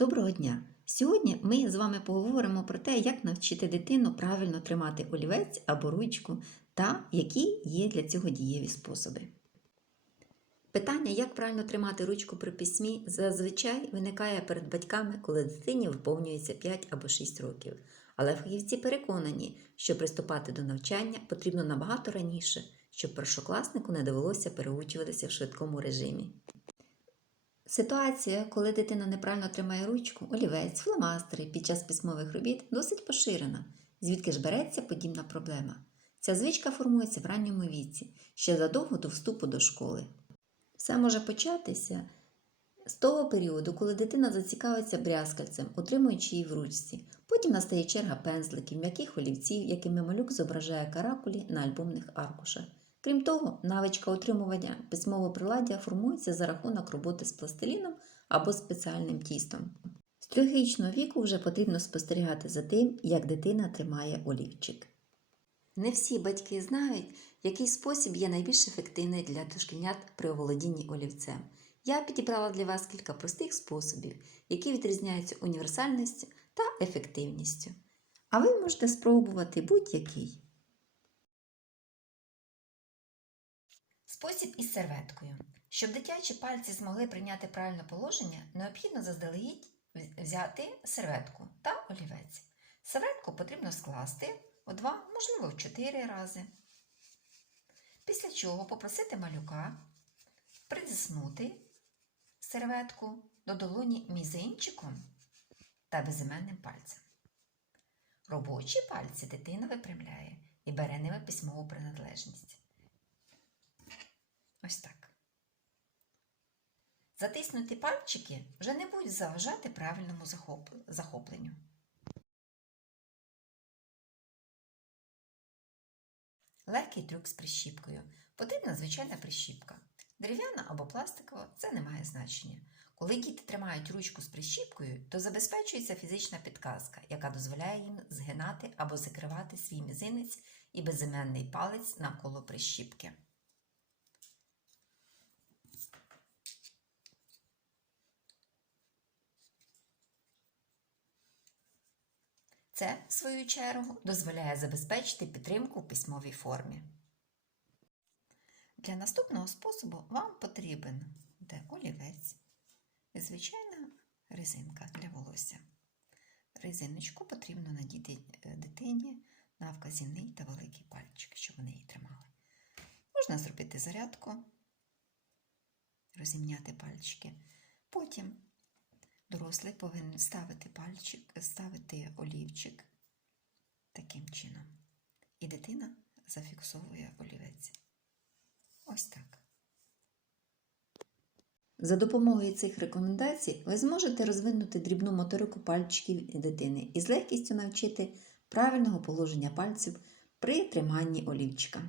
Доброго дня! Сьогодні ми з вами поговоримо про те, як навчити дитину правильно тримати олівець або ручку та які є для цього дієві способи. Питання, як правильно тримати ручку при письмі, зазвичай виникає перед батьками, коли дитині виповнюється 5 або 6 років. Але фахівці переконані, що приступати до навчання потрібно набагато раніше, щоб першокласнику не довелося переучуватися в швидкому режимі. Ситуація, коли дитина неправильно тримає ручку, олівець, фломастери під час письмових робіт досить поширена, звідки ж береться подібна проблема. Ця звичка формується в ранньому віці, ще задовго до вступу до школи. Все може початися з того періоду, коли дитина зацікавиться брязкальцем, утримуючи її в ручці. Потім настає черга пензликів, м'яких олівців, якими малюк зображає каракулі на альбомних аркушах. Крім того, навичка утримування письмового приладдя формується за рахунок роботи з пластиліном або спеціальним тістом. З трьохрічного віку вже потрібно спостерігати за тим, як дитина тримає олівчик. Не всі батьки знають, який спосіб є найбільш ефективний для дошкільнят при оволодінні олівцем. Я підібрала для вас кілька простих способів, які відрізняються універсальністю та ефективністю. А ви можете спробувати будь-який. Спосіб із серветкою. Щоб дитячі пальці змогли прийняти правильне положення, необхідно заздалегідь взяти серветку та олівець. Серветку потрібно скласти у два, можливо, в чотири рази. Після чого попросити малюка притиснути серветку до долоні мізинчиком та безіменним пальцем. Робочі пальці дитина випрямляє і бере ними письмову приналежність. Ось так. Затиснуті пальчики вже не будуть заважати правильному захопленню. Легкий трюк з прищіпкою. Потрібна звичайна прищіпка. Дерев'яна або пластикова це не має значення. Коли діти тримають ручку з прищіпкою, то забезпечується фізична підказка, яка дозволяє їм згинати або закривати свій мізинець і безіменний палець навколо прищіпки. Це, в свою чергу, дозволяє забезпечити підтримку в письмовій формі. Для наступного способу вам потрібен буде олівець звичайна резинка для волосся. Резиночку потрібно надіти дитині на вказівний та великий пальчик, щоб вони її тримали. Можна зробити зарядку, розімняти пальчики. Потім Дорослий повинен ставити пальчик, ставити олівчик таким чином. І дитина зафіксовує олівець. Ось так. За допомогою цих рекомендацій ви зможете розвинути дрібну моторику пальчиків дитини і з легкістю навчити правильного положення пальців при триманні олівчика.